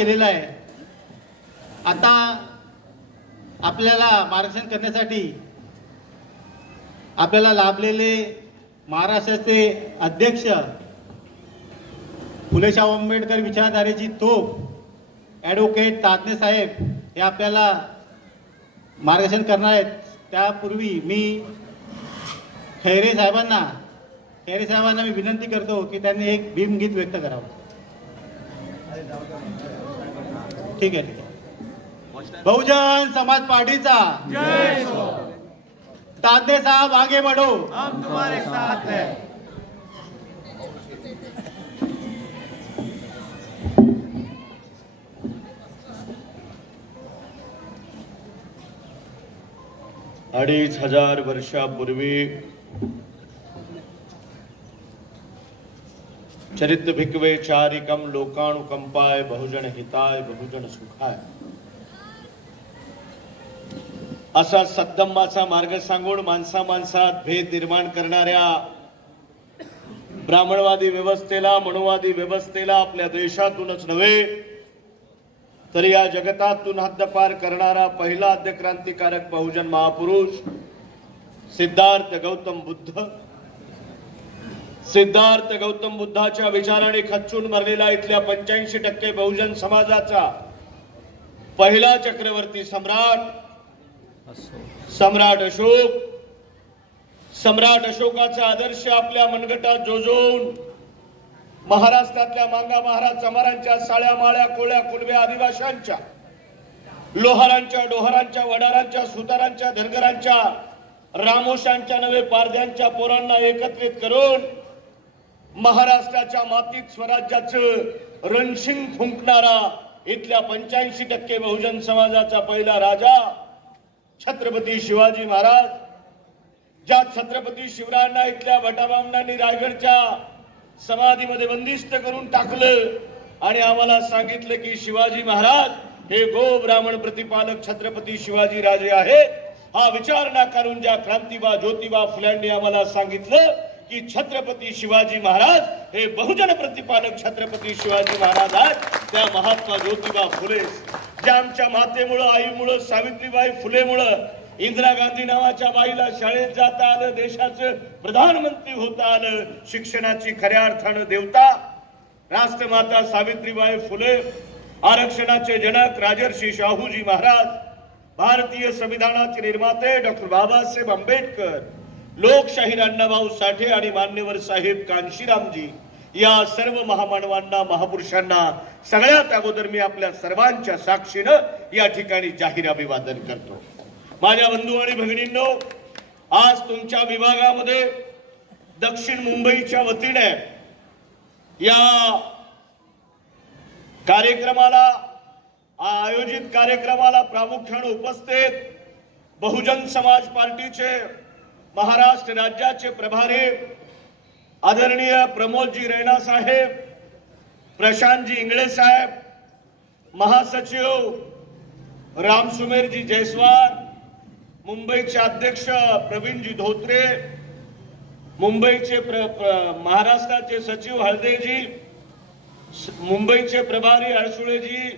केलेला आहे. आता आपल्याला मार्गदर्शन करण्यासाठी आपल्याला लाभलेले महाराष्ट्राचे अध्यक्ष फुलेशाह आंबेडकर विचारधारेची तोफ ॲडव्होकेट तातने साहेब हे आपल्याला मार्गदर्शन करणार आहेत. त्यापूर्वी मी खैरे साहेबांना मी विनंती करतो की त्यांनी एक भीमगीत व्यक्त करावं. ठीक आहे. बहुजन समाज पार्टीचा जय हो. तातने साहब आगे बढ़ो, हम तुम्हारे साथ हैं. अडीच हजार वर्षापूर्वी चरित्र भिकवे चारिकम लोकानुकंपाय बहुजन हिताय बहुजन सुखाय असा सद्दम्माचा मार्ग सांगून माणसा माणसात भेद निर्माण करणाऱ्या ब्राह्मणवादी व्यवस्थेला मनुवादी व्यवस्थेला आपल्या देशातूनच नव्हे तर या जगतातून हद्दपार करणारा पहिला आद्यक्रांतिकारक बहुजन महापुरुष सिद्धार्थ गौतम बुद्धाच्या विचाराने खच्चून मरलेला इथल्या 85% बहुजन समाजाचा पहिला चक्रवर्ती सम्राट अशोकाचा आदर्श आपल्या मनगटात जोजवून महाराष्ट्रातल्या मांगा महाराज चमारांच्या साळ्या माळ्या कोळ्या कुणब्या आदिवाशांच्या लोहारांच्या डोहारांच्या वडारांच्या सुतारांच्या धनगरांच्या रामोशांच्या नवे पारध्यांच्या पोरांना एकत्रित करून महाराष्ट्राच्या मातीत स्वराज्याचं रणशिंग फुंकणारा इथल्या 85% बहुजन समाजाचा पहिला राजा छत्रपती शिवाजी महाराज. ज्या छत्रपती शिवरायांना इथल्या भटाबामणांनी रायगडच्या समाधीमध्ये बंदिस्त करून टाकलं आणि आम्हाला सांगितलं की शिवाजी महाराज हे गो ब्राह्मण प्रतिपालक छत्रपती शिवाजी राजे आहेत. हा विचार नाकारून ज्या क्रांतिबा ज्योतिबा फुल्यांनी आम्हाला सांगितलं की छत्रपती शिवाजी महाराज हे बहुजन प्रतिपालक छत्रपती शिवाजी महाराज आहेत. त्या महात्मा ज्योतिबा फुले ज्या आमच्या मातेमुळं आईमुळं सावित्रीबाई फुलेमुळं इंदिरा गांधी नावाच्या बाईला शाळेत जाता आलं, देशाचं प्रधानमंत्री होता आलं, शिक्षणाची खऱ्या अर्थानं देवता राष्ट्रमाता सावित्रीबाई फुले, आरक्षणाचे जनक राजर्षी शाहूजी महाराज, भारतीय संविधानाचे निर्माते डॉक्टर बाबासाहेब आंबेडकर, लोकशाहीर अण्णाभाऊ साठे आणि मान्यवर साहेब कांशीरामजी या सर्व महामानवांना महापुरुषांना सगळ्यात अगोदर मी आपल्या सर्वांच्या साक्षीनं या ठिकाणी जाहीर अभिवादन करतो. माझ्या बंधू आणि भगिनींनो, आज तुमच्या विभागामध्ये दक्षिण मुंबईच्या वतीने या कार्यक्रमाला आयोजित कार्यक्रमाला प्रामुख्याने उपस्थित बहुजन समाज पार्टीचे महाराष्ट्र राज्याचे प्रभारी आदरणीय प्रमोदजी रैना साहेब, प्रशांतजी इंगळे साहेब, महासचिव रामसुमेरजी जयस्वाल, मुंबईचे अध्यक्ष प्रवीणजी धोत्रे, मुंबईचे महाराष्ट्राचे सचिव हळदेजी, मुंबईचे प्रभारी अडसुळेजी,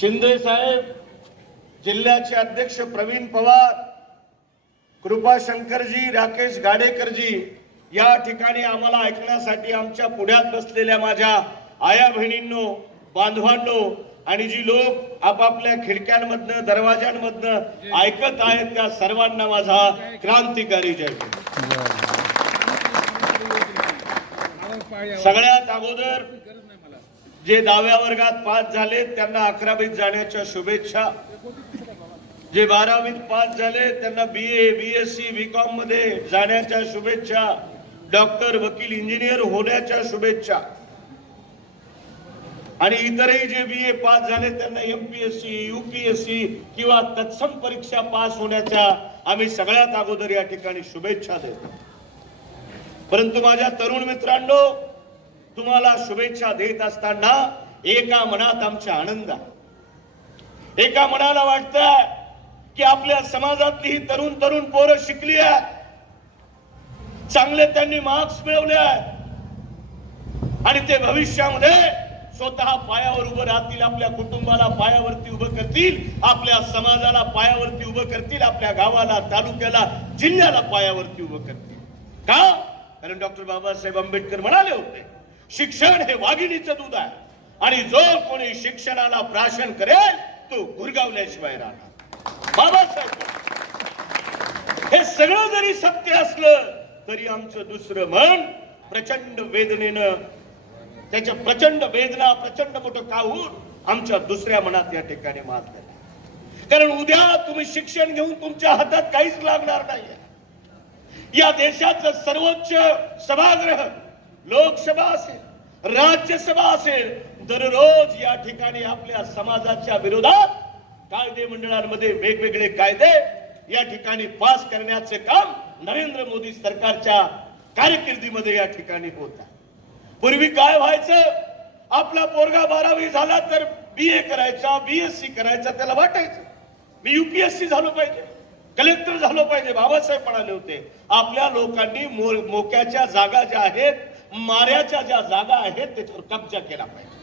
शिंदे साहेब, जिल्ह्याचे अध्यक्ष प्रवीण पवार, कृपाशंकरजी, राकेश गाडेकरजी, या ठिकाणी आम्हाला ऐकण्यासाठी आमच्या पुढ्यात बसलेल्या माझ्या आया बहिणींनो, बांधवांनो आणि जी लोक आपापल्या खिडक्यांमधनं दरवाजांमधनं ऐकत आहेत त्या सर्वांना माझा क्रांतिकारी जय. सगळ्यात अगोदर जे 10व्या वर्गात पास झाले त्यांना 11वीत जाण्याच्या शुभेच्छा, जे 12वीत पास झाले त्यांना BA BSc BCom मध्ये जाण्याच्या शुभेच्छा, डॉक्टर वकील इंजिनियर होण्याच्या शुभेच्छा आणि इतरही जे BA पास झाले त्यांना MPSC UPSC किंवा तत्सम परीक्षा पास होण्याच्या आम्ही सगळ्यात अगोदर या ठिकाणी शुभेच्छा देतो. परंतु माझ्या तरुण मित्रांनो, तुम्हाला शुभेच्छा देत असताना एका मनात आमचा आनंद आहे. एका मनाला वाटतं की आपल्या समाजातली ही तरुण पोरं शिकली आहेत, चांगले त्यांनी मार्क्स मिळवले आहेत आणि ते भविष्यामध्ये स्वतः पायावर उभं राहतील, आपल्या कुटुंबाला पायावरती उभं करतील, आपल्या समाजाला पायावरती उभं करतील, आपल्या गावाला, तालुक्याला, जिल्ह्याला पायावरती उभं करतील. का? कारण डॉक्टर बाबासाहेब आंबेडकर म्हणाले होते, शिक्षण हे वाघिणीचं दूध आहे आणि जो कोणी शिक्षणाला प्राशन करेल तो गुरगावल्याशिवाय राहणार. बाबासाहेब हे सगळं जरी सत्य असलं तरी आमचं दुसरं मन प्रचंड वेदनेनं, त्याच्या प्रचंड वेदना, प्रचंड मोठं काहून आमच्या दुसऱ्या मनात या ठिकाणी मात झाली. कारण उद्या तुम्ही शिक्षण घेऊन तुमच्या हातात काहीच लागणार नाही. या देशाचं सर्वोच्च सभागृह, लोकसभा असेल, राज्यसभा असेल, दररोज या ठिकाणी आपल्या समाजाच्या विरोधात कायदे मंडळांमध्ये वेगवेगळे कायदे या ठिकाणी पास करण्याचे काम नरेंद्र मोदी सरकारच्या कारकिर्दीमध्ये या ठिकाणी होत आहे. पूर्वी काय व्हायचं, आपला पोरगा 12वी झाला तर BA करायचा, BSc करायचा, त्याला वाटायचं मी UPSC झालो पाहिजे, कलेक्टर झालो पाहिजे. बाबासाहेब म्हणाले होते, आपल्या लोकांनी मोक्याच्या जागा ज्या आहेत, माऱ्याच्या ज्या जागा आहेत त्याच्यावर कब्जा केला पाहिजे.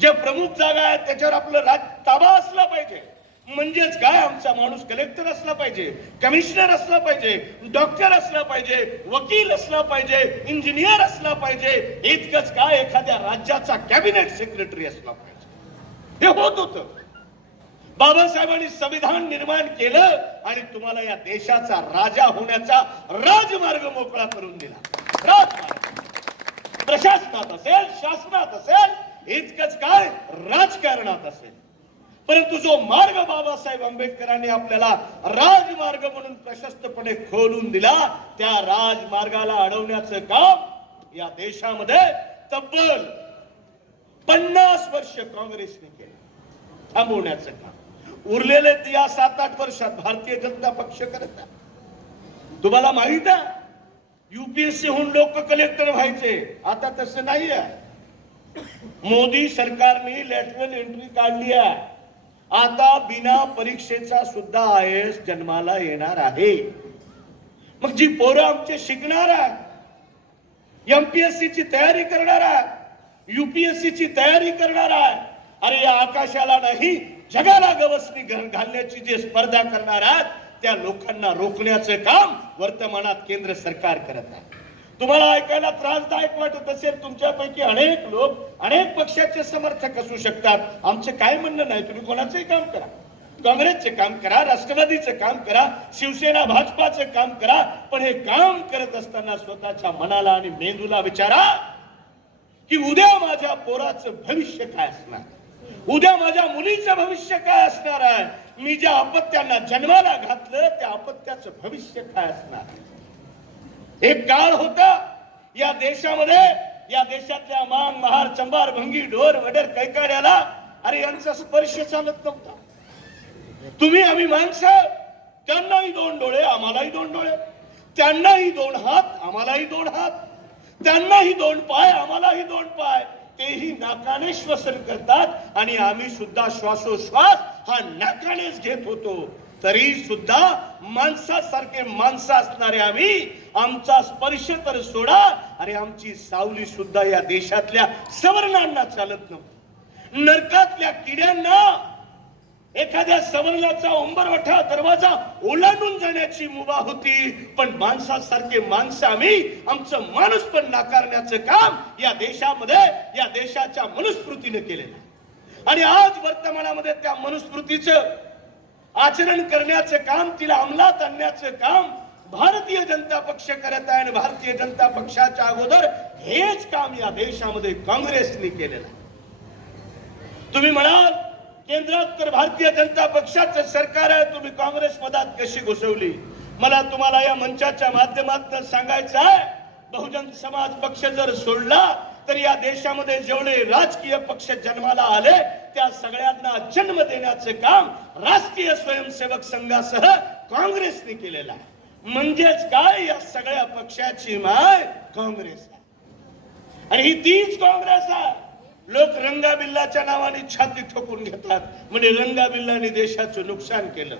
ज्या प्रमुख जागा आहेत त्याच्यावर आपलं ताबा असला पाहिजे. म्हणजेच काय, आमचा माणूस कलेक्टर असला पाहिजे, कमिशनर असला पाहिजे, डॉक्टर असला पाहिजे, वकील असला पाहिजे, इंजिनियर असला पाहिजे, इतकंच काय एखाद्या राज्याचा कॅबिनेट सेक्रेटरी असला पाहिजे. हे होत होतं. बाबासाहेबांनी संविधान निर्माण केलं आणि तुम्हाला या देशाचा राजा होण्याचा राजमार्ग मोकळा करून दिला. राजमार्ग प्रशासनात असेल, शासनात असेल, इतकंच काय राजकारणात असेल. परंतु जो मार्ग बाबासाहेब आंबेडकरांनी आपल्याला राजमार्ग म्हणून प्रशस्तपणे खोलून दिला, त्या राजमार्गाला अडवण्याचं काम या देशामध्ये तब्बल 50 वर्ष काँग्रेसने केलं. थांबवण्याचं काम उरलेले या 7-8 वर्षात भारतीय जनता पक्ष करत आहे. तुम्हाला माहित आहे, UPSC होऊन लोक कलेक्टर व्हायचे, आता तसं नाही आहे. मोदी सरकारने लॅटरल एंट्री काढली आहे. आता बिना परीक्षेचा सुद्धा IAS जन्माला येणार आहे. मग जी पोरं आमचे शिकणार आहे, MPSC ची तयारी करणार आहे, UPSC ची तयारी करणार आहे, अरे या आकाशाला नाही जगाला गवसणी घालण्याची जे स्पर्धा करणार आहेत, त्या लोकांना रोखण्याचं काम वर्तमानात केंद्र सरकार करत आहे. तुम्हाला ऐकायला त्रासदायक वाटत असेल, तुमच्यापैकी अनेक लोक अनेक पक्षाचे समर्थक असू शकतात. आमचं काय म्हणणं नाही, तुम्ही कोणाचंही काम करा, काँग्रेसचे काम करा, राष्ट्रवादीचं काम करा, शिवसेना भाजपाचं काम करा, पण हे काम करत असताना स्वतःच्या मनाला आणि मेंदूला विचारा की उद्या माझ्या पोराचं भविष्य काय असणार, उद्या माझ्या मुलीचं भविष्य काय असणार आहे, मी ज्या अपत्यांना जन्माला घातलं त्या अपत्याचं भविष्य काय असणार आहे. एक काळ होता या देशामध्ये, या देशातल्या मांग, महार, चंबार, भंगी, ढोर, वडर, कैकाड्याला अरे यांचा स्पर्श चालत नव्हता. तुम्ही आम्ही माणसं, त्यांनाही 2 डोळे, आम्हालाही 2 डोळे, त्यांनाही 2 हात, आम्हालाही 2 हात, त्यांनाही 2 पाय, आम्हालाही 2 पाय, तेही नाकाने श्वसन करतात आणि आम्ही सुद्धा श्वासोश्वास हा नाकानेच घेत होतो. तरी सुद्धा माणसासारखे माणसं असणारे आम्ही, आमचा स्पर्श तर सोडा, अरे आमची सावली सुद्धा या देशातल्या सवर्णांना चालत नव्हती. नरकातल्या किड्यांना एखाद्या सवर्णाचा उंबरवठा दरवाजा ओलांडून जाण्याची मुभा होती, पण माणसासारखे माणसं आम्ही, आमचं माणूस पण नाकारण्याचं काम या देशामध्ये, या देशाच्या मनुस्मृतीने केलेलं. आणि आज वर्तमानामध्ये त्या मनुस्मृतीचं आचरण करण्याचं काम, तिला अंमलात आणण्याचं काम भारतीय जनता पक्ष करत आहे. आणि भारतीय जनता पक्षाच्या अगोदर हेच काम या देशामध्ये काँग्रेसने केलेलं आहे. तुम्ही म्हणाल केंद्रात तर भारतीय जनता पक्षाचं सरकार आहे, तुम्ही काँग्रेस मधात कशी घुसवली. मला तुम्हाला या मंचाच्या माध्यमातून सांगायचं आहे, बहुजन समाज पक्ष जर सोडला तर या देशामध्ये जेवढे राजकीय पक्ष जन्माला आले त्या सगळ्यांना जन्म देण्याचे काम राष्ट्रीय स्वयंसेवक संघासह काँग्रेसने केलेलं आहे. म्हणजेच काय, या सगळ्या पक्षाची माय काँग्रेस आहे. आणि ही तीच काँग्रेस आहे. लोक रंगाबिल्लाच्या नावाने छाती ठोकून घेतात, म्हणजे रंगाबिल्लाने देशाचं नुकसान केलं.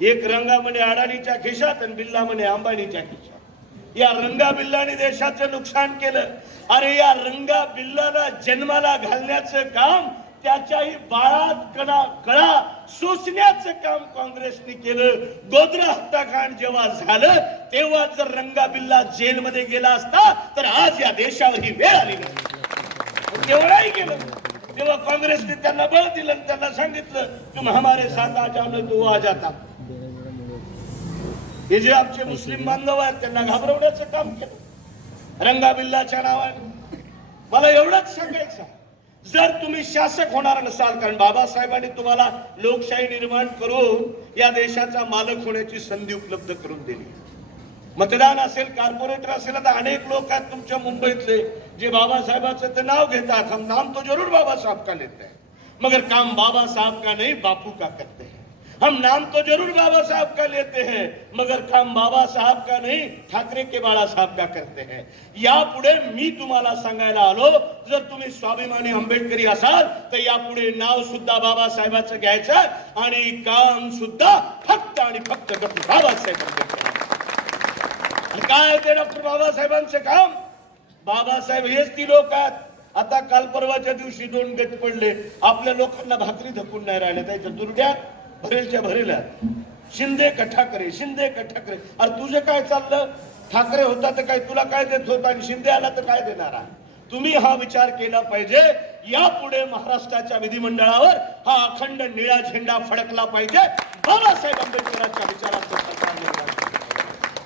एक रंगा म्हणे अडाणीच्या खिशात आणि बिल्ला म्हणे अंबानीच्या खिशात. या रंगा बिल्लाने देशाचं नुकसान केलं. अरे या रंगा बिल्लाला जन्माला घालण्याचं काम, त्याच्याही बाळात कळा सोसण्याचं काम काँग्रेसने केलं. गोधरा हत्याकांड जेव्हा झालं तेव्हा जर रंगा बिल्ला जेलमध्ये गेला असता तर आज या देशावर ही वेळ आली नसती. तेवढाही केलं. तेव्हा काँग्रेसने त्यांना बळ दिलं आणि त्यांना सांगितलं तुम हमारे साथ आ जाओ तो आ जाता. हे जे आमचे मुस्लिम बांधव आहेत त्यांना घाबरवण्याचं काम केलं रंगा बिल्लाच्या नावाने. मला एवढंच सांगायचं, जर तुम्ही शासक होणार नसाल, कारण बाबासाहेबांनी तुम्हाला लोकशाही निर्माण करून या देशाचा मालक होण्याची संधी उपलब्ध करून दिली. मतदान असेल, कॉर्पोरेटर असेल, आता अनेक लोक आहेत तुमच्या मुंबईतले जे बाबासाहेबांचं ते नाव घेतात. हम नाम तो जरूर बाबा साहब का लेते हैं मगर काम बाबा साहब का नहीं बापू का करते हैं. हम नाम तो जरूर बाबा साहब का लेते हैं मगर काम बाबा साहब का नहीं ठाकरे के बाळा साहब का करते हैं. यापुढे मी तुम्हाला सांगायला आलो, जर तुम्ही स्वाभिमानी आंबेडकरी असाल तर यापुढे नाव सुद्धा बाबासाहेबांचं घ्यायचं आणि काम सुद्धा फक्त आणि फक्त डॉक्टर बाबासाहेब आंबेडकर. काय ते डॉक्टर बाबासाहेबांचं काम? बाबासाहेब हेच ती लोक आहेत. आता काल परवाच्या दिवशी 2 गट पडले. आपल्या लोकांना भाकरी धकून नाही राहिल्या, त्याच्या दुर्ड्या भरेलच्या भरेल्या. शिंदे का ठाकरे, शिंदे का ठाकरे. अरे तुझं काय चाललं? ठाकरे होता तर काय तुला काय देत होता आणि शिंदे आला तर काय देणार? तुम्ही हा विचार केला पाहिजे. यापुढे महाराष्ट्राच्या विधिमंडळावर हा अखंड निळा झेंडा फडकला पाहिजे. बाबासाहेब आंबेडकरांच्या विचाराचं सरकार निर्माण,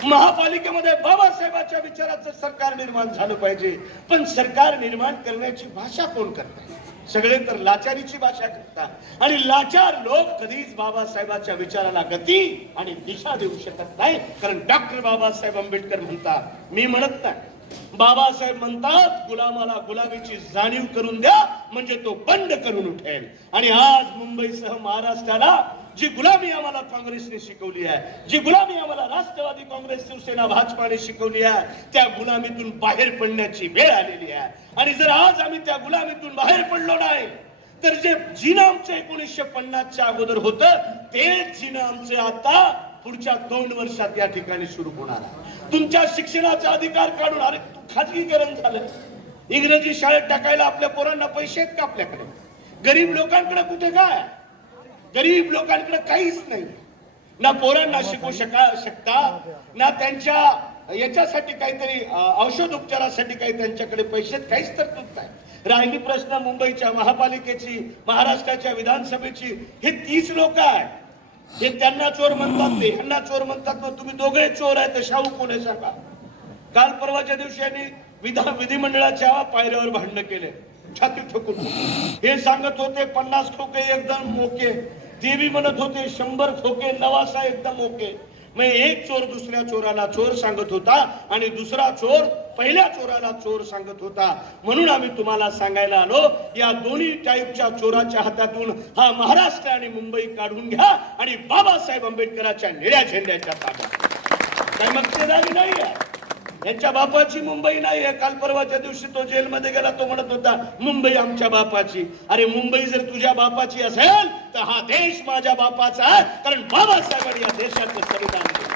महापालिकेमध्ये बाबासाहेबांच्या विचाराचं सरकार निर्माण झालं पाहिजे. पण सरकार निर्माण करण्याची भाषा कोण करतात? सगळे तर लाचारीची भाषा करतात आणि लाचार लोक कधीच बाबासाहेबांच्या विचाराला गती आणि दिशा देऊ शकत नाही. कारण डॉक्टर बाबासाहेब आंबेडकर म्हणतात, मी म्हणत नाही, बाबासाहेब म्हणतात गुलामाला गुलामीची जाणीव करून द्या म्हणजे तो बंड करून उठेल. आणि आज मुंबईसह महाराष्ट्राला जी गुलामी आम्हाला काँग्रेसने शिकवली आहे, जी गुलामी आम्हाला राष्ट्रवादी काँग्रेस, शिवसेना, भाजपाने शिकवली आहे, त्या गुलामीतून बाहेर पडण्याची वेळ आलेली आहे. आणि जर आज आम्ही त्या गुलामीतून बाहेर पडलो नाही तर जे जीणं आमचं 1950च्या अगोदर होतं तेच जीणं आमचं आता पुढच्या 2 वर्षात या ठिकाणी सुरू होणार आहे. तुमच्या शिक्षणाचा अधिकार काढून, अरे खाजगीकरण झालं, इंग्रजी शाळेत टाकायला आपल्या पोरांना पैसे आहेत का आपल्याकडे? गरीब लोकांकडे कुठे काय? गरीब लोकांकडे काहीच नाही. ना पोरांना शिकवू शकता, ना त्यांच्या याच्यासाठी काहीतरी औषध उपचारासाठी काही त्यांच्याकडे पैसे, काहीच तरतूद नाही. राहिली प्रश्न मुंबईच्या महापालिकेची, महाराष्ट्राच्या विधानसभेची, हे 30 लोक आहेत. हे त्यांना चोर म्हणतात, ते ह्यांना चोर म्हणतात. मग तुम्ही दोघे चोर आहे तर शाहू कोण आहे सांगा? काल परवाच्या दिवशी यांनी विधिमंडळाच्या पायऱ्यावर भांडण केले, छाती ठोकून. हे सांगत होते 50 खोके एकदम ओके, ते बी म्हणत होते 100 खोके नवासा एकदम ओके. मग एक चोर दुसऱ्या चोराला चोर सांगत होता आणि दुसरा चोर पहिल्या चोराला चोर सांगत होता. म्हणून आम्ही तुम्हाला सांगायला आलो, या दोन्ही टाईपच्या चोराच्या हातातून हा महाराष्ट्र आणि मुंबई काढून घ्या आणि बाबासाहेब आंबेडकरांच्या निळ्या झेंड्याच्या ताब्यात. काही मक्तेदारी नाही आहे. यांच्या बापाची मुंबई नाही आहे. काल परवाच्या दिवशी तो जेलमध्ये गेला, तो म्हणत होता मुंबई आमच्या बापाची. अरे मुंबई जर तुझ्या बापाची असेल तर हा देश माझ्या बापाचा आहे, कारण बाबासाहेबांनी या देशाचं संविधान केलं.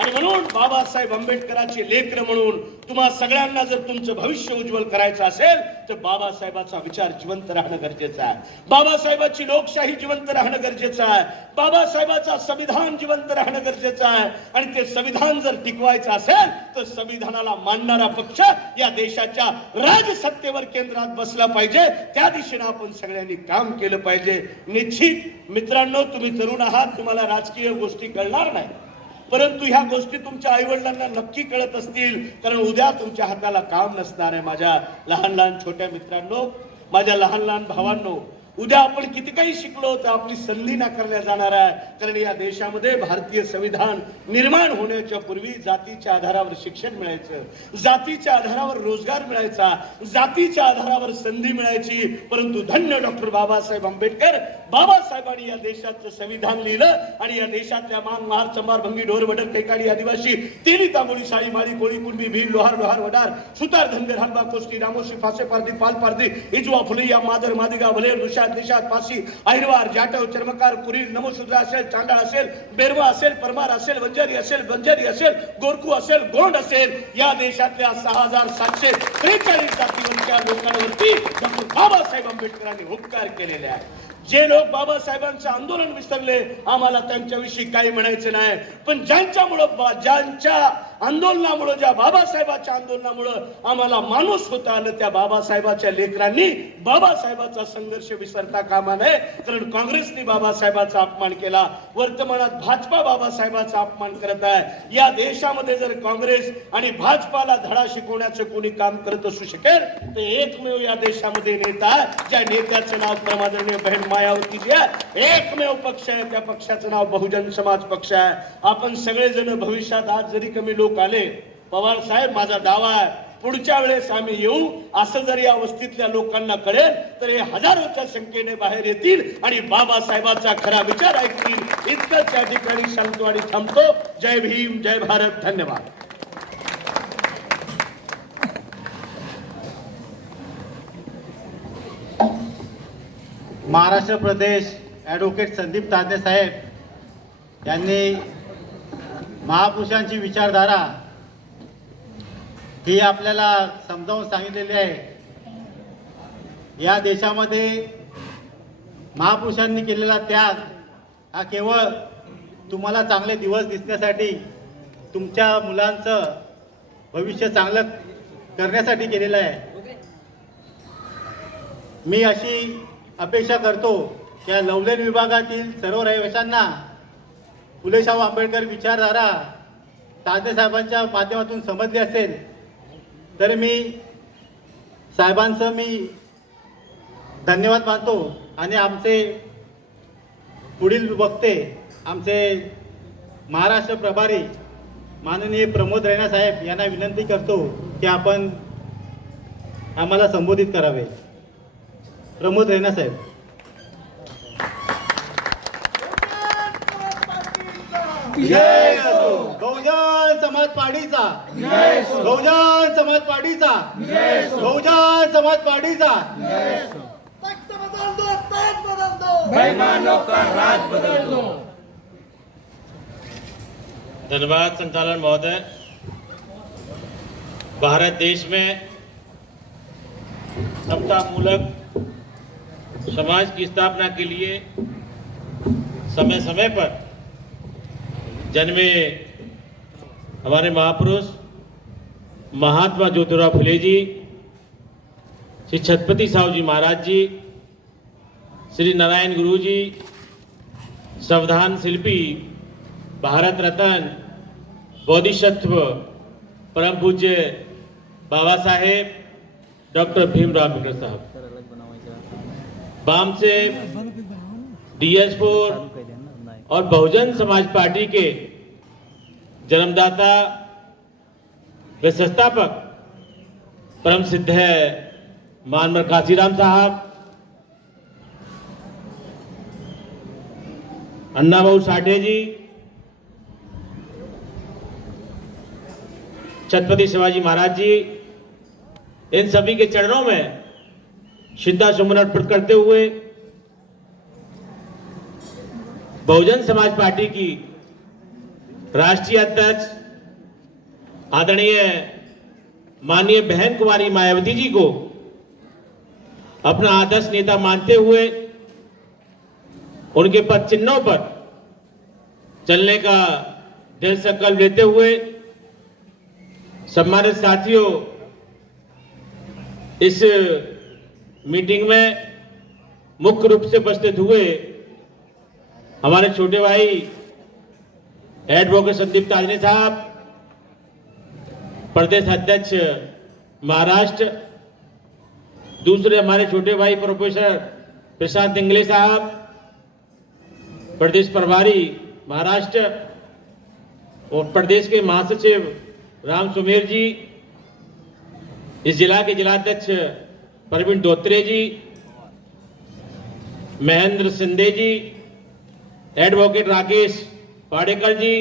आणि म्हणून बाबासाहेब आंबेडकरांचे लेकर म्हणून तुम्हा सगळ्यांना जर तुमचं भविष्य उज्ज्वल करायचं असेल तर बाबासाहेबांचा विचार जिवंत राहणं गरजेचं आहे. बाबासाहेबांची लोकशाही जिवंत राहणं गरजेचं आहे. बाबासाहेबांचा संविधान जिवंत राहणं गरजेचं आहे. आणि ते संविधान जर टिकवायचं असेल तर संविधानाला मानणारा पक्ष या देशाच्या राजसत्तेवर केंद्रात बसला पाहिजे. त्या दिशेने आपण सगळ्यांनी काम केलं पाहिजे. निश्चित मित्रांनो, तुम्ही तरुण आहात, तुम्हाला राजकीय गोष्टी कळणार नाही, परंतु ह्या गोष्टी तुमच्या आईवडिलांना नक्की कळत असतील, कारण उद्या तुमच्या हाताला काम नसणार आहे. माझ्या लहान लहान छोट्या मित्रांनो, माझ्या लहान लहान भावांनो, उद्या आपण किती काही शिकलो तर आपली संधी नाकारल्या जाणार आहे. कारण या देशामध्ये भारतीय संविधान निर्माण होण्याच्या पूर्वी जातीच्या आधारावर शिक्षण मिळायचं, जातीच्या आधारावर रोजगार मिळायचा, जातीच्या आधारावर संधी मिळायची. परंतु धन्य डॉक्टर बाबासाहेब आंबेडकर, बाबासाहेबांनी या देशाचं संविधान लिहिलं आणि या देशातल्या मान, महार, चंबार, भंगी, ढोर, वडर, कैकाडी, आदिवासी, तेली, तांबोळी, साळी, माळी, कोळी, कुणबी, भील, लोहार, लोहार, वडार, सुतार, धनगर, हलबा, कोष्टी, रामोशी, फासे, पारधी, पाल, पारधी, इजवा, फुले, या मादर, मादिगा, भले, ऋषा, देशात देशात फाशी अहिरवार जाटव चर्मकार कुरीर नमोशूद्र असेल चांडाळ असेल बेरवा असेल परमार असेल वंजारी असेल बंजारी असेल गोरखू असेल गोंड असेल या देशातल्या 6743 जातीवरच्या लोकांवरती डॉक्टर बाबासाहेब आंबेडकरांनी उपकार केलेले आहे. जे लोक बाबासाहेबांचं आंदोलन विसरले आम्हाला त्यांच्याविषयी काही म्हणायचं नाही, पण ज्यांच्या आंदोलनामुळे ज्या बाबासाहेबाच्या आंदोलनामुळे आम्हाला माणूस होता आलं त्या बाबासाहेबाच्या लेकरांनी बाबासाहेबाचा संघर्ष विसरता कामा नये. कारण काँग्रेसने बाबासाहेबाचा अपमान केला, वर्तमानात भाजपा बाबासाहेबाचा अपमान करत आहे. या देशामध्ये जर काँग्रेस आणि भाजपाला धडा शिकवण्याचं कोणी काम करत असू शकेल तर एकमेव या देशामध्ये नेता ज्या नेत्याचं नाव क्रमादरणीय बहीण मायावती जी आहे, एकमेव पक्ष आहे, त्या पक्षाचं नाव बहुजन समाज पक्ष आहे. आपण सगळेजण भविष्यात आज जरी कमी लोक आले, पवार साहेब माझा दावा आहे पुढच्या वेळेस आम्ही येऊ असं जर या वस्तीतल्या लोकांना कळेल तर हे हजारोच्या संख्येने बाहेर येतील आणि बाबासाहेबाचा खरा विचार ऐकतील. इतकंच या ठिकाणी सांगतो आणि थांबतो. जय भीम, जय भारत, धन्यवाद. महाराष्ट्र प्रदेश ॲडव्होकेट संदीप तात्या साहेब यांनी महापुरुषांची विचारधारा ही आपल्याला समजावून सांगितलेली आहे. या देशामध्ये महापुरुषांनी केलेला त्याग हा केवळ तुम्हाला चांगले दिवस दिसण्यासाठी, तुमच्या मुलांचं भविष्य चांगलं करण्यासाठी केलेलं आहे. मी अशी अपेक्षा करतो की या लवलेन विभागातील सर्व रहिवाशांना फुले शाहू आंबेडकर विचारधारा तात्यासाहेबांच्या माध्यमातून समजली असेल तर मी साहेबांचं धन्यवाद मानतो आणि आमचे पुढील वक्ते आमचे महाराष्ट्र प्रभारी माननीय प्रमोद रैना साहेब यांना विनंती करतो की आपण आम्हाला संबोधित करावे. प्रमोद रैना साहेब. बहुजन समाज पार्टीचा, बहुजन समाज पार्टीचा, बहुजन समाज पार्टीचा. तख्त बदल दो, ताज बदल दो, बेईमानों का राज बदल दो. धन्यवाद संचालन महोदय. भारत देश में समतामूलक समाज की स्थापना के लिए समय समय पर जन्मे हमारे महापुरुष महात्मा ज्योतिराव फुले जी, श्री छत्रपति साहू जी महाराज जी, श्री नारायण गुरु जी, संविधान शिल्पी, भारत रत्न, बोधिसत्व परम पूज्य बाबा साहेब डॉक्टर भीमराव अम्बेडकर साहब, वाम से DS4 और बहुजन समाज पार्टी के जन्मदाता व संस्थापक परम सिद्ध है मानवर काशीराम साहब, अन्ना भाऊ साठे जी, छत्रपति शिवाजी महाराज जी, इन सभी के चरणों में श्रद्धा सुमन अर्पित करते हुए बहुजन समाज पार्टी की राष्ट्रीय अध्यक्ष आदरणीय माननीय बहन कुमारी मायावती जी को अपना आदर्श नेता मानते हुए उनके पद चिन्हों पर चलने का दृढ़ संकल्प लेते हुए सम्मानित साथियों, इस मीटिंग में मुख्य रूप से उपस्थित हुए हमारे छोटे भाई एडवोकेट संदीप ताजने साहब, प्रदेश अध्यक्ष महाराष्ट्र, दूसरे हमारे छोटे भाई प्रोफेसर प्रशांत इंगले साहब, प्रदेश प्रभारी महाराष्ट्र, और प्रदेश के महासचिव राम सुमेर जी, इस जिला के जिलाध्यक्ष प्रवीण धोत्रे जी, महेंद्र सिंधे जी, एडवोकेट राकेश पाडेकर जी,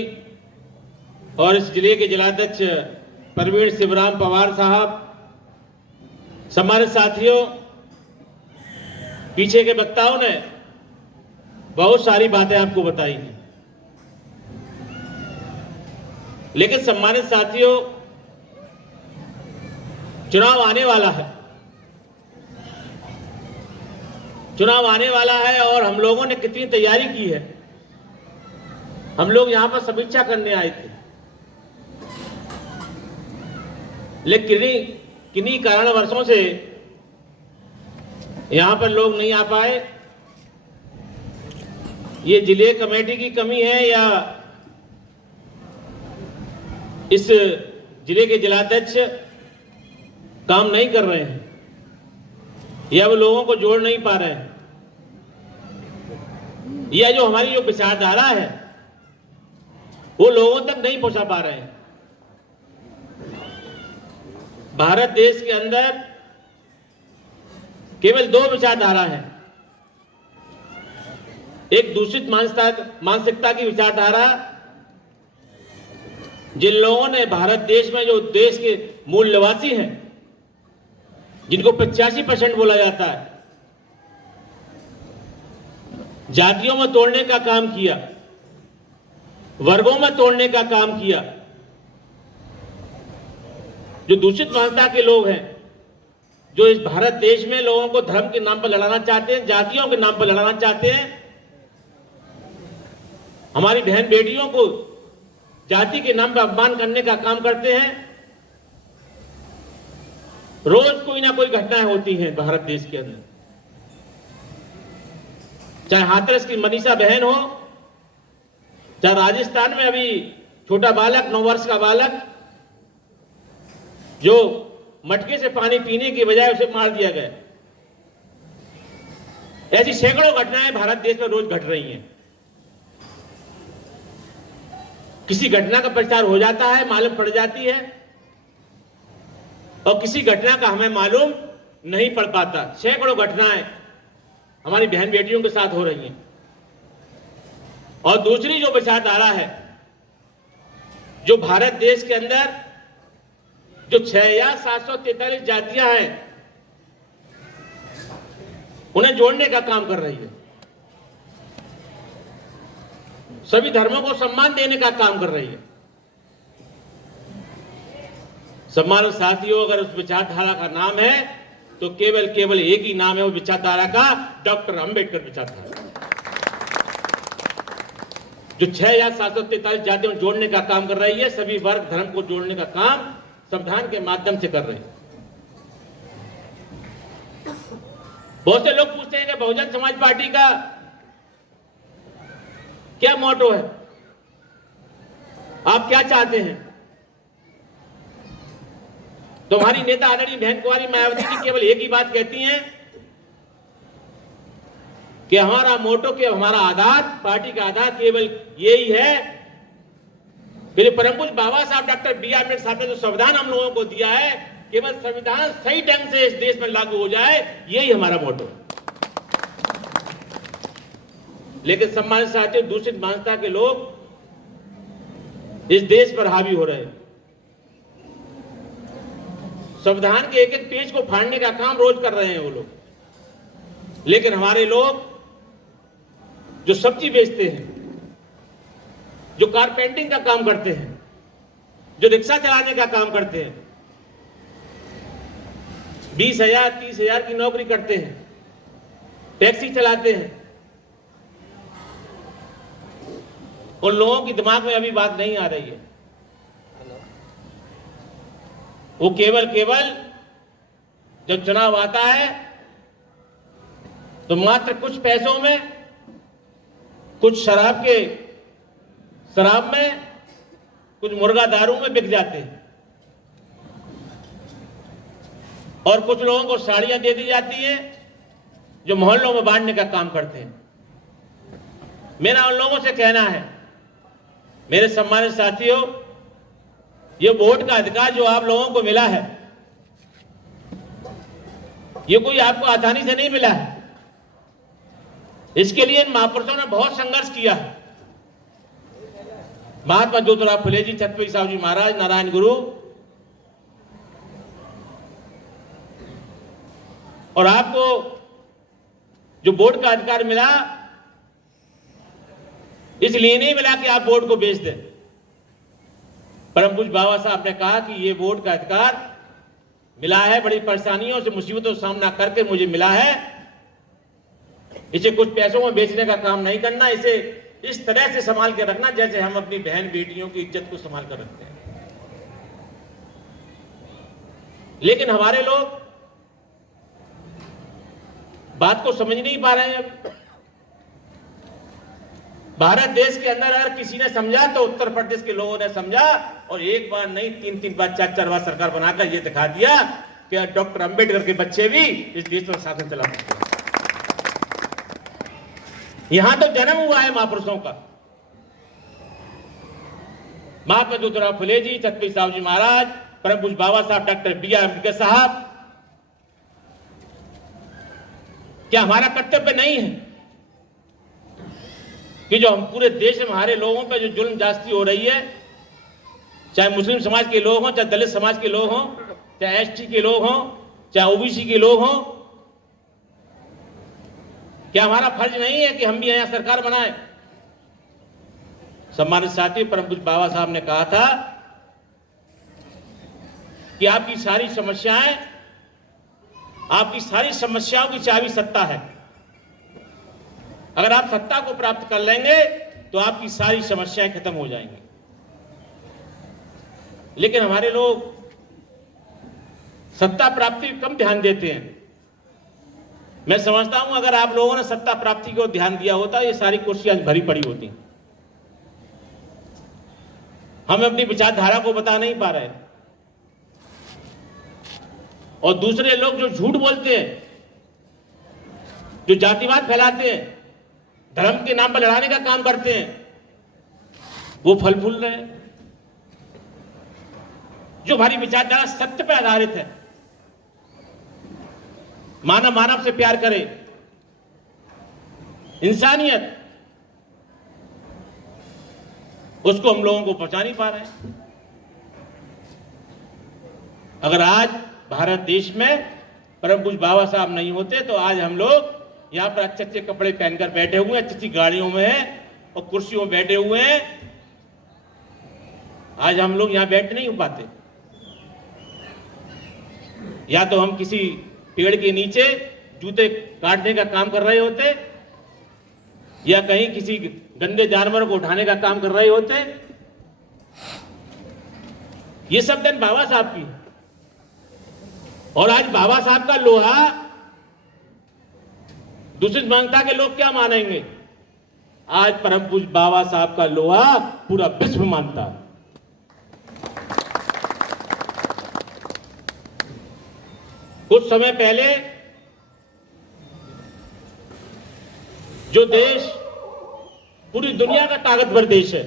और इस जिले के जिलाध्यक्ष प्रवीण शिवराम पवार साहब, सम्मानित साथियों, पीछे के वक्ताओं ने बहुत सारी बातें आपको बताई हैं, लेकिन सम्मानित साथियों, चुनाव आने वाला है, चुनाव आने वाला है और हम लोगों ने कितनी तैयारी की है। हम लोग यहां पर समीक्षा करने आए थे, लेकिन किन्हीं कारणवशों से यहां पर लोग नहीं आ पाए। ये जिले कमेटी की कमी है या इस जिले के जिलाध्यक्ष काम नहीं कर रहे हैं या वो लोगों को जोड़ नहीं पा रहे हैं, या जो हमारी जो विचारधारा है वो लोगों तक नहीं पहुंचा पा रहे हैं। भारत देश के अंदर केवल दो विचारधारा है, एक दूषित मानसिकता की विचारधारा, जिन लोगों ने भारत देश में जो देश के मूल निवासी हैं, जिनको 85% बोला जाता है, जातियों में तोड़ने का काम किया, वर्गों में तोड़ने का काम किया। जो दूषित मानसिकता के लोग हैं, जो इस भारत देश में लोगों को धर्म के नाम पर लड़ाना चाहते हैं, जातियों के नाम पर लड़ाना चाहते हैं, हमारी बहन बेटियों को जाति के नाम पर अपमान करने का काम करते हैं। रोज कोई ना कोई घटनाएं होती हैं भारत देश के अंदर, चाहे हाथरस की मनीषा बहन हो, चाहे राजस्थान में अभी छोटा बालक 9 वर्ष का बालक जो मटके से पानी पीने की बजाय उसे मार दिया गया। ऐसी सैकड़ों घटनाएं भारत देश में रोज घट रही हैं। किसी घटना का प्रचार हो जाता है, मालूम पड़ जाती है, और किसी घटना का हमें मालूम नहीं पड़ पाता। सैकड़ों घटनाएं हमारी बहन बेटियों के साथ हो रही हैं। और दूसरी जो विचारधारा है, जो भारत देश के अंदर जो 6 या 743 जातियां हैं, उन्हें जोड़ने का काम कर रही है, सभी धर्मों को सम्मान देने का काम कर रही है। सम्मानित साथियों, अगर उस विचारधारा का नाम है तो केवल एक ही नाम है उस विचारधारा का, डॉक्टर अंबेडकर विचारधारा, जो 6 या 743 जातियों को जोड़ने का काम कर रही है, सभी वर्ग धर्म को जोड़ने का काम संविधान के माध्यम से कर रहे हैं। बहुत से लोग पूछते हैं कि बहुजन समाज पार्टी का क्या मोटो है, आप क्या चाहते हैं? तो हमारी नेता आदरणीय बहन कुमारी मायावती जी केवल एक ही बात कहती हैं कि हमारा मोटो के हमारा आधार, पार्टी का आधार केवल यही है कि जो परम पूज्य बाबा साहब डॉक्टर B.R. अम्बेडकर साहब ने जो संविधान हम लोगों को दिया है, केवल संविधान सही ढंग से इस देश में लागू हो जाए, यही हमारा मोटो है। लेकिन सम्मानित साथियों, दूषित मानसिकता के लोग इस देश पर हावी हो रहे हैं। संविधान के एक एक पेज को फाड़ने का काम रोज कर रहे हैं वो लोग। लेकिन हमारे लोग जो सब्जी बेचते हैं, जो कारपेंटिंग का काम करते हैं, जो रिक्शा चलाने का काम करते हैं, 20,000 30,000 की नौकरी करते हैं, टैक्सी चलाते हैं, उन लोगों की दिमाग में अभी बात नहीं आ रही है। वो केवल जब चुनाव आता है तो मात्र कुछ पैसों में, कुछ शराब में, कुछ मुर्गा दारू में बिक जाते हैं, और कुछ लोगों को साड़ियां दे दी जाती हैं जो मोहल्लों में बांटने का काम करते हैं। मेरा उन लोगों से कहना है, मेरे सम्मानित साथियों, ये वोट का अधिकार जो आप लोगों को मिला है, ये कोई आपको आसानी से नहीं मिला है। इसके लिए इन महापुरुषों ने बहुत संघर्ष किया है। महात्मा ज्योतिराव फुले जी, छत्रपति साहू जी महाराज, नारायण गुरु, और आपको जो वोट का अधिकार मिला इसलिए नहीं मिला कि आप वोट को बेच दें। परम पूज्य बाबा साहब ने कहा कि ये वोट का अधिकार मिला है, बड़ी परेशानियों से मुसीबतों का सामना करके मुझे मिला है, इसे कुछ पैसों में बेचने का काम नहीं करना, इसे इस तरह से संभाल के रखना जैसे हम अपनी बहन बेटियों की इज्जत को संभाल कर रखते हैं। लेकिन हमारे लोग बात को समझ नहीं पा रहे हैं। भारत देश के अंदर अगर किसी ने समझा तो उत्तर प्रदेश के लोगों ने समझा, और एक बार नहीं 3-3 बार 4-4 बार सरकार बनाकर यह दिखा दिया कि डॉक्टर अंबेडकर के बच्चे भी इस देश में शासन चला सकते हैं। यहां तो जन्म हुआ है महापुरुषों का, महात्मा ज्योतिराव फुले जी, छत्रपति साहू जी महाराज, परम पूज्य बाबा साहब डॉक्टर B.R. अम्बेडकर साहब। क्या हमारा कर्तव्य नहीं है कि जो हम पूरे देश में हमारे लोगों पे जो जुल्म जास्ती हो रही है, चाहे मुस्लिम समाज के लोग हों, चाहे दलित समाज के लोग हों, चाहे ST के लोग हों, चाहे OBC के लोग हों, क्या हमारा फर्ज नहीं है कि हम भी यहां सरकार बनाएं? सम्मानित साथी, परम पूज्य बाबा साहब ने कहा था कि आपकी सारी समस्याओं की चाबी सत्ता है। अगर आप सत्ता को प्राप्त कर लेंगे तो आपकी सारी समस्याएं खत्म हो जाएंगी। लेकिन हमारे लोग सत्ता प्राप्ति पर कम ध्यान देते हैं। मैं समझता हूं अगर आप लोगों ने सत्ता प्राप्ति को ध्यान दिया होता ये सारी कुर्सियां आज भरी पड़ी होती। हम अपनी विचारधारा को बता नहीं पा रहे, और दूसरे लोग जो झूठ बोलते हैं, जो जातिवाद फैलाते हैं, धर्म के नाम पर लड़ाने का काम करते हैं, वो फल फूल रहे हैं। जो हमारी विचारधारा सत्य पर आधारित है, मानव मानव से प्यार करे, इंसानियत, उसको हम लोगों को पहुंचा नहीं पा रहे हैं। अगर आज भारत देश में परम पूज्य बाबा साहब नहीं होते तो आज हम लोग यहां पर अच्छे अच्छे कपड़े पहनकर बैठे हुए हैं, अच्छी अच्छी गाड़ियों में हैं और कुर्सियों में बैठे हुए हैं। आज हम लोग यहां बैठ नहीं हो पाते। या तो हम किसी पेड़ के नीचे जूते काटने का काम कर रहे होते, या कहीं किसी गंदे जानवर को उठाने का काम कर रहे होते। ये सब दिन बाबा साहब की, और आज बाबा साहब का लोहा दूषित मांगता के लोग क्या मानेंगे? आज परम पूज्य बाबा साहब का लोहा पूरा विश्व मानता है। कुछ समय पहले जो देश पूरी दुनिया का ताकतवर देश है,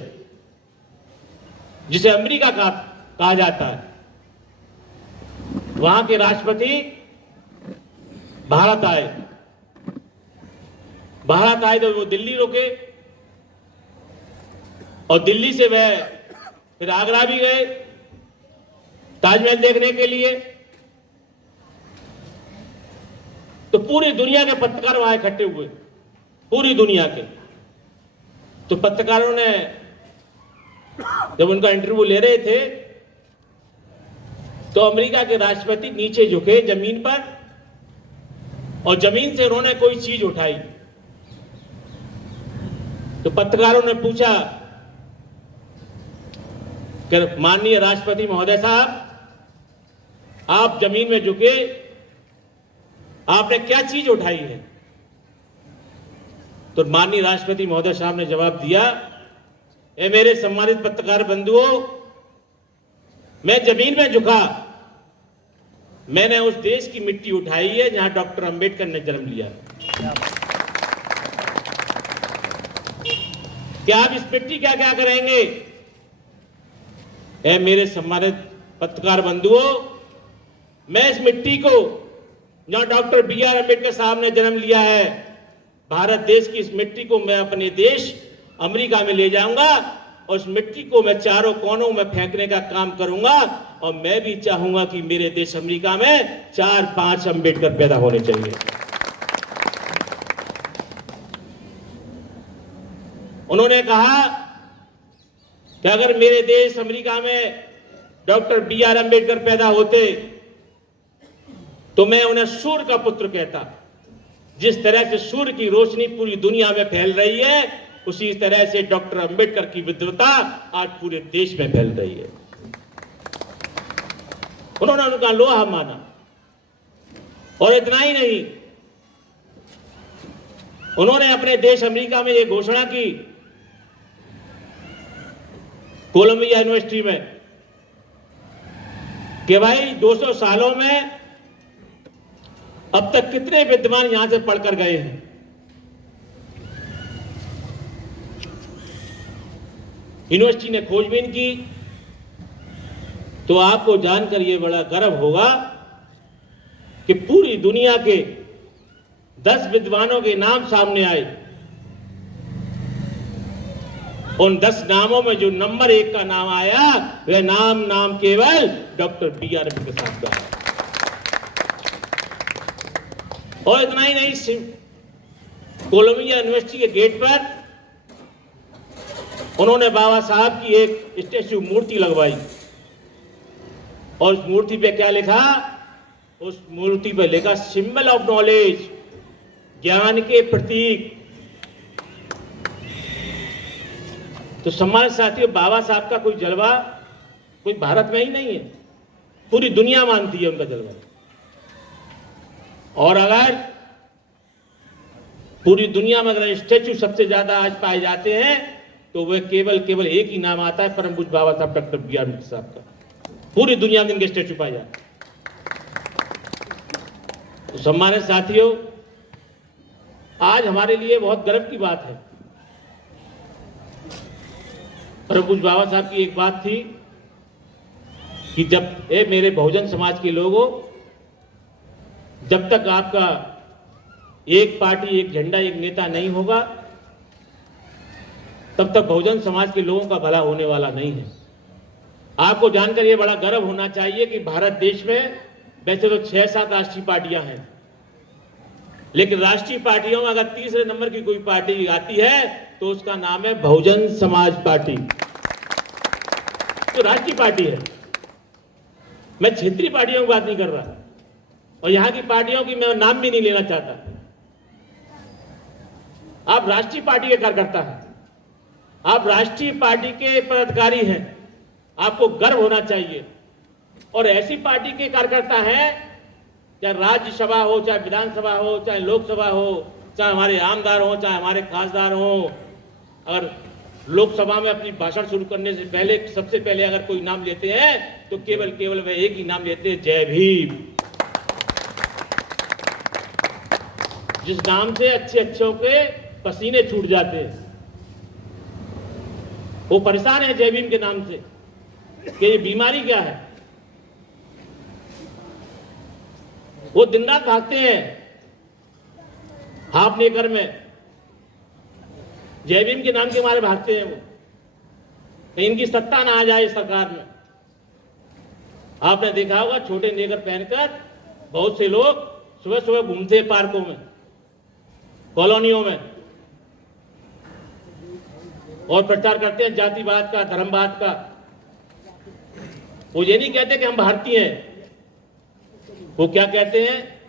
जिसे अमेरिका कहा जाता है, वहां के राष्ट्रपति भारत आए तो वो दिल्ली रुके, और दिल्ली से वह फिर आगरा भी गए ताजमहल देखने के लिए। तो पूरी दुनिया के पत्रकार वहां इकट्ठे हुए, पूरी दुनिया के। तो पत्रकारों ने जब उनका इंटरव्यू ले रहे थे तो अमेरिका के राष्ट्रपति नीचे झुके जमीन पर, और जमीन से उन्होंने कोई चीज उठाई। तो पत्रकारों ने पूछा कि माननीय राष्ट्रपति महोदय साहब, आप जमीन में झुके, आपने क्या चीज उठाई है? तो माननीय राष्ट्रपति महोदय साहब ने जवाब दिया, ए मेरे सम्मानित पत्रकार बंधुओं, मैं जमीन में झुका, मैंने उस देश की मिट्टी उठाई है जहां डॉक्टर अंबेडकर ने जन्म लिया। क्या आप इस मिट्टी का क्या करेंगे? ए मेरे सम्मानित पत्रकार बंधुओं, मैं इस मिट्टी को जहां डॉक्टर B.R. अम्बेडकर साहब ने जन्म लिया है, भारत देश की इस मिट्टी को मैं अपने देश अमेरिका में ले जाऊंगा, और उस मिट्टी को मैं चारों कोनों में फेंकने का काम करूंगा। और मैं भी चाहूंगा कि मेरे देश अमेरिका में 4-5 अम्बेडकर पैदा होने चाहिए। उन्होंने कहा कि अगर मेरे देश अमेरिका में डॉक्टर बी.आर. अम्बेडकर पैदा होते तो मैं उन्हें सूर्य का पुत्र कहता। जिस तरह से सूर्य की रोशनी पूरी दुनिया में फैल रही है, उसी तरह से डॉक्टर अम्बेडकर की विद्वता आज पूरे देश में फैल रही है। उन्होंने उनका लोहा माना। और इतना ही नहीं, उन्होंने अपने देश अमेरिका में यह घोषणा की, कोलंबिया यूनिवर्सिटी में, कि भाई 200 सालों में अब तक कितने विद्वान यहां से पढ़कर गए हैं। यूनिवर्सिटी ने खोजबीन की तो आपको जानकर यह बड़ा गर्व होगा कि पूरी दुनिया के 10 विद्वानों के नाम सामने आए। उन 10 नामों में जो नंबर 1 का नाम आया, वह नाम केवल डॉक्टर बी.आर. अम्बेडकर साहब का है। और इतना ही नहीं, कोलंबिया यूनिवर्सिटी के गेट पर उन्होंने बाबा साहब की एक स्टैच्यू मूर्ति लगवाई। और उस मूर्ति पे क्या लिखा? उस मूर्ति पे लिखा, सिंबल ऑफ नॉलेज, ज्ञान के प्रतीक। तो सम्मानित साथियों, बाबा साहब का कोई जलवा कोई भारत में ही नहीं है, पूरी दुनिया मानती है उनका जलवा। और अगर पूरी दुनिया में अगर स्टैच्यू सबसे ज्यादा आज पाए जाते हैं तो वह केवल एक ही नाम आता है, परम पूज्य बाबा साहब डॉक्टर बी.आर. अम्बेडकर साहब का। पूरी दुनिया में इनके स्टैच्यू पाए जाते हैं। तो सम्मानित साथियों, आज हमारे लिए बहुत गर्व की बात है। परम पूज्य बाबा साहब की एक बात थी कि जब मेरे बहुजन समाज के लोगों, जब तक आपका एक पार्टी, एक झंडा, एक नेता नहीं होगा, तब तक बहुजन समाज के लोगों का भला होने वाला नहीं है। आपको जानकर यह बड़ा गर्व होना चाहिए कि भारत देश में वैसे तो 6-7 राष्ट्रीय पार्टियां हैं, लेकिन राष्ट्रीय पार्टियों में अगर तीसरे नंबर की कोई पार्टी आती है तो उसका नाम है बहुजन समाज पार्टी। तो राष्ट्रीय पार्टी है। मैं क्षेत्रीय पार्टियों की बात नहीं कर रहा, और यहां की पार्टियों की मैं नाम भी नहीं लेना चाहता। आप राष्ट्रीय पार्टी के कार्यकर्ता हैं, आप राष्ट्रीय पार्टी के पदाधिकारी हैं, आपको गर्व होना चाहिए। और ऐसी पार्टी के कार्यकर्ता हैं, चाहे राज्यसभा हो, चाहे विधानसभा हो, चाहे लोकसभा हो, चाहे हमारे आमदार हो, चाहे हमारे खासदार हो। अगर लोकसभा में अपनी भाषण शुरू करने से पहले सबसे पहले अगर कोई नाम लेते हैं तो केवल वह एक ही नाम लेते हैं, जय भीम। जिस नाम से अच्छों के पसीने छूट जाते हैं। वो परेशान है जय भीम के नाम से कि ये बीमारी क्या है। वो दिन रात भागते हैं हाफ नेकर में, जय भीम के नाम के मारे भागते हैं वो, कहीं इनकी सत्ता ना आ जाए सरकार में। आपने देखा होगा छोटे नेकर पहनकर बहुत से लोग सुबह सुबह घूमते हैं पार्कों में, कॉलोनियों में, और प्रचार करते हैं जातिवाद का, धर्मवाद का। वो ये नहीं कहते कि हम भारतीय हैं, वो क्या कहते हैं?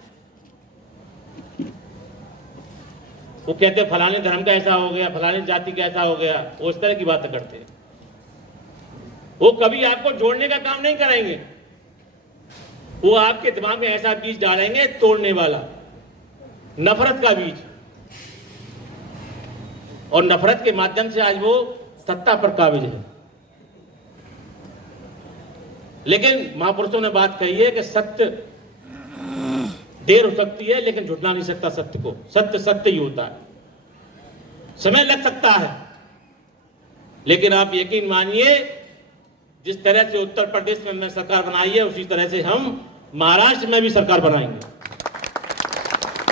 वो कहते हैं फलाने धर्म का ऐसा हो गया, फलाने जाति का ऐसा हो गया। वो इस तरह की बातें करते हैं। वो कभी आपको जोड़ने का काम नहीं करेंगे, वो आपके दिमाग में ऐसा बीज डालेंगे तोड़ने वाला, नफरत का बीज। और नफरत के माध्यम से आज वो सत्ता पर काबिज है। लेकिन महापुरुषों ने बात कही है कि सत्य देर हो सकती है लेकिन झुटला नहीं सकता सत्य को। सत्य सत्य ही होता है, समय लग सकता है, लेकिन आप यकीन मानिए जिस तरह से उत्तर प्रदेश में हमने सरकार बनाई है उसी तरह से हम महाराष्ट्र में भी सरकार बनाएंगे।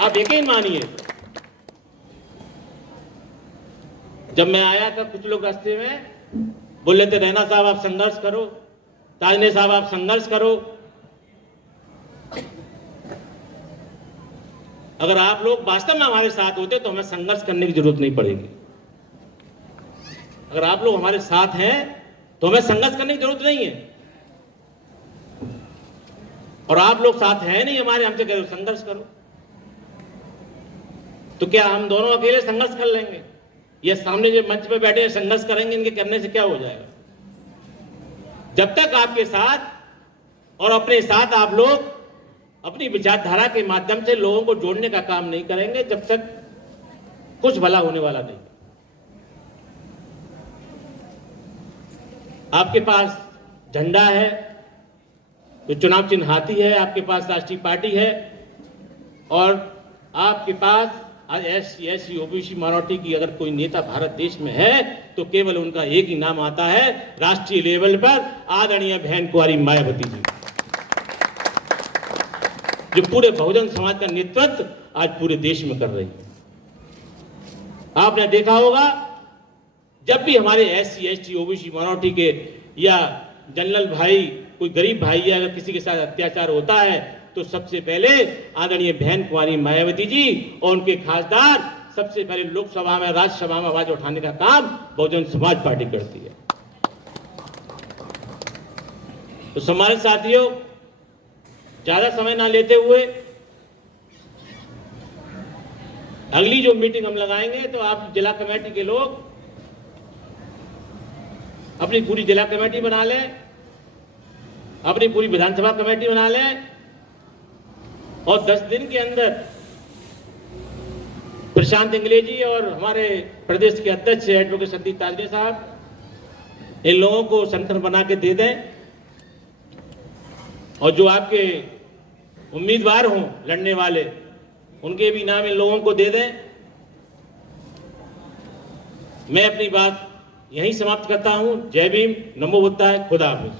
आप यकीन मानिए। जब मैं आया था कुछ लोग रास्ते में बोले थे रैना साहब आप संघर्ष करो, ताजने साहब आप संघर्ष करो। अगर आप लोग वास्तव में हमारे साथ होते तो हमें संघर्ष करने की जरूरत नहीं पड़ेगी। अगर आप लोग हमारे साथ हैं तो हमें संघर्ष करने की जरूरत नहीं है, और आप लोग साथ हैं नहीं हमारे, हमसे कह रहे हो संघर्ष करो, तो क्या हम दोनों अकेले संघर्ष कर लेंगे? ये सामने जो मंच पे बैठे हैं संघर्ष करेंगे, इनके करने से क्या हो जाएगा? जब तक आपके साथ और अपने साथ आप लोग अपनी विचारधारा के माध्यम से लोगों को जोड़ने का काम नहीं करेंगे, जब तक कुछ भला होने वाला नहीं। आपके पास झंडा है, जो चुनाव चिन्ह हाथी है, आपके पास राष्ट्रीय पार्टी है, और आपके पास आज SC OBC माइनॉरिटी की अगर कोई नेता भारत देश में है तो केवल उनका एक ही नाम आता है राष्ट्रीय लेवल पर, आदरणीय बहन कुंवारी मायावती जी, जो पूरे बहुजन समाज का नेतृत्व आज पूरे देश में कर रही है। आपने देखा होगा जब भी हमारे SC ST OBC माइनॉरिटी के या जनरल भाई, कोई गरीब भाई या अगर किसी के साथ अत्याचार होता है तो सबसे पहले आदरणीय बहन कुंवारी मायावती जी और उनके खासदार सबसे पहले लोकसभा में, राज्यसभा में आवाज उठाने का काम बहुजन समाज पार्टी करती है। तो सम्मानित साथियों, ज्यादा समय ना लेते हुए अगली जो मीटिंग हम लगाएंगे तो आप जिला कमेटी के लोग अपनी पूरी जिला कमेटी बना लें, अपनी पूरी विधानसभा कमेटी बना लें, और 10 दिन के अंदर प्रशांत इंगले जी और हमारे प्रदेश के अध्यक्ष एडवोकेट सतीश ताजरे साहब इन लोगों को संगठन बना के दे दें, और जो आपके उम्मीदवार हों लड़ने वाले उनके भी नाम इन लोगों को दे दें। मैं अपनी बात यहीं समाप्त करता हूं। जय भीम, नमो बुद्धाय, खुदा हाफिज।